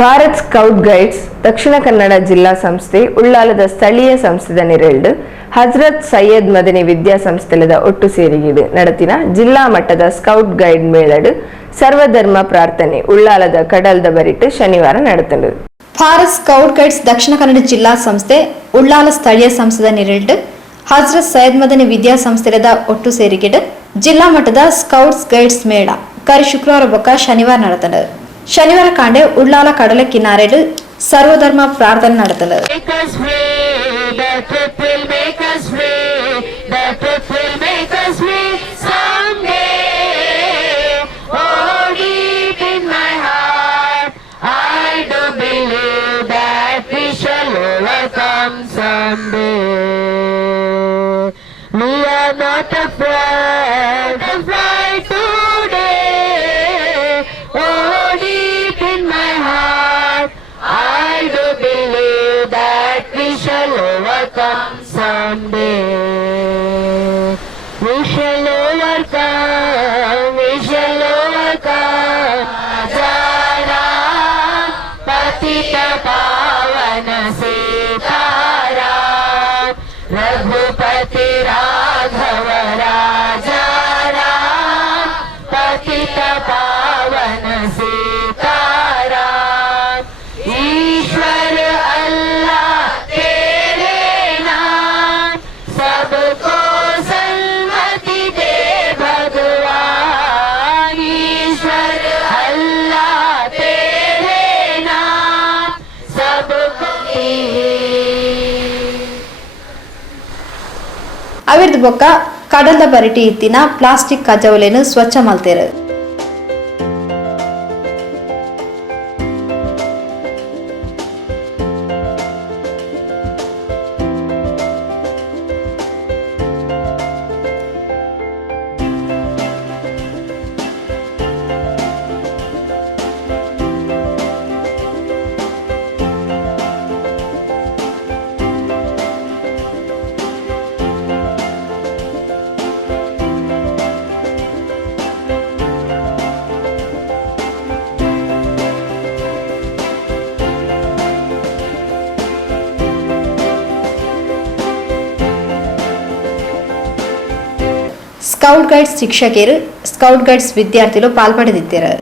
Bharat scout guides Dakshina Kannada ಜಿಲ್ಲಾ ಸಂಸ್ಥೆ ಉಳ್ಳಾಲದ ಸ್ಥಳೀಯ ಸಂಸ್ಥೆದ ನೆರಳು ಹಜರತ್ ಸೈಯದ್ ಮದನಿ ವಿದ್ಯಾಸಂಸ್ಥೆಲದ ಒಟ್ಟು ಸೇರಿಗಿಡು ನಡತಿನ ಜಿಲ್ಲಾ ಮಟ್ಟದ ಸ್ಕೌಟ್ ಗೈಡ್ ಮೇಳಡು ಸರ್ವಧರ್ಮ ಪ್ರಾರ್ಥನೆ ಉಳ್ಳಾಲದ ಕಡಲ್ದ ಬರಿಟ್ಟು ಶನಿವಾರ ನಡೆತಂಡು. ಭಾರತ್ ಸ್ಕೌಟ್ ಗೈಡ್ಸ್ ದಕ್ಷಿಣ ಕನ್ನಡ ಜಿಲ್ಲಾ ಸಂಸ್ಥೆ ಉಳ್ಳಾಲ ಸ್ಥಳೀಯ ಸಂಸ್ಥೆದ ನೆರಳು ಹಜರತ್ ಸೈಯದ್ ಮದನಿ ವಿದ್ಯಾಸಂಸ್ಥೆಲದ ಒಟ್ಟು ಸೇರಿಗಿಡು ಜಿಲ್ಲಾ ಮಟ್ಟದ ಸ್ಕೌಟ್ಸ್ ಗೈಡ್ಸ್ ಮೇಳ ಕರಿ ಶುಕ್ರವಾರ ಬೊಕ್ಕ ಶನಿವಾರ ನಡೆತಂಡು. ಶನಿವಾರ ಕಾಂಡೆ ಉಳ್ಳಾಲ ಕಡಲ ಕಿನಾರೆಡು ಸರ್ವಧರ್ಮ ಪ್ರಾರ್ಥನೆ ನಡೆತಂಡು. We are not afraid to fly today. Oh, deep in my heart, I do believe that we shall overcome someday. We shall overcome, we shall overcome. Jaram, Patita Pavana Sitaram, Raghupati Raghava Raja Ram, Patita Pavana Sitaram. ईश्वर अल्लाह तेरे नाम सबको सन्मति दे भगवान. ईश्वर अल्लाह तेरे नाम सबको. ಅವಿರ್ದ ಬೊಕ್ಕ ಕಡಲ್ದ ಬರಿಟಿ ಇತ್ತಿನ ಪ್ಲಾಸ್ಟಿಕ್ ಕಜವಲೆನು ಸ್ವಚ್ಛ ಮಲ್ತೇರು. స్కౌట్ గైడ్స్ శిక్షకులు స్కౌట్ గైడ్స్ విద్యార్థులు పాల్పడిదిద్దారు.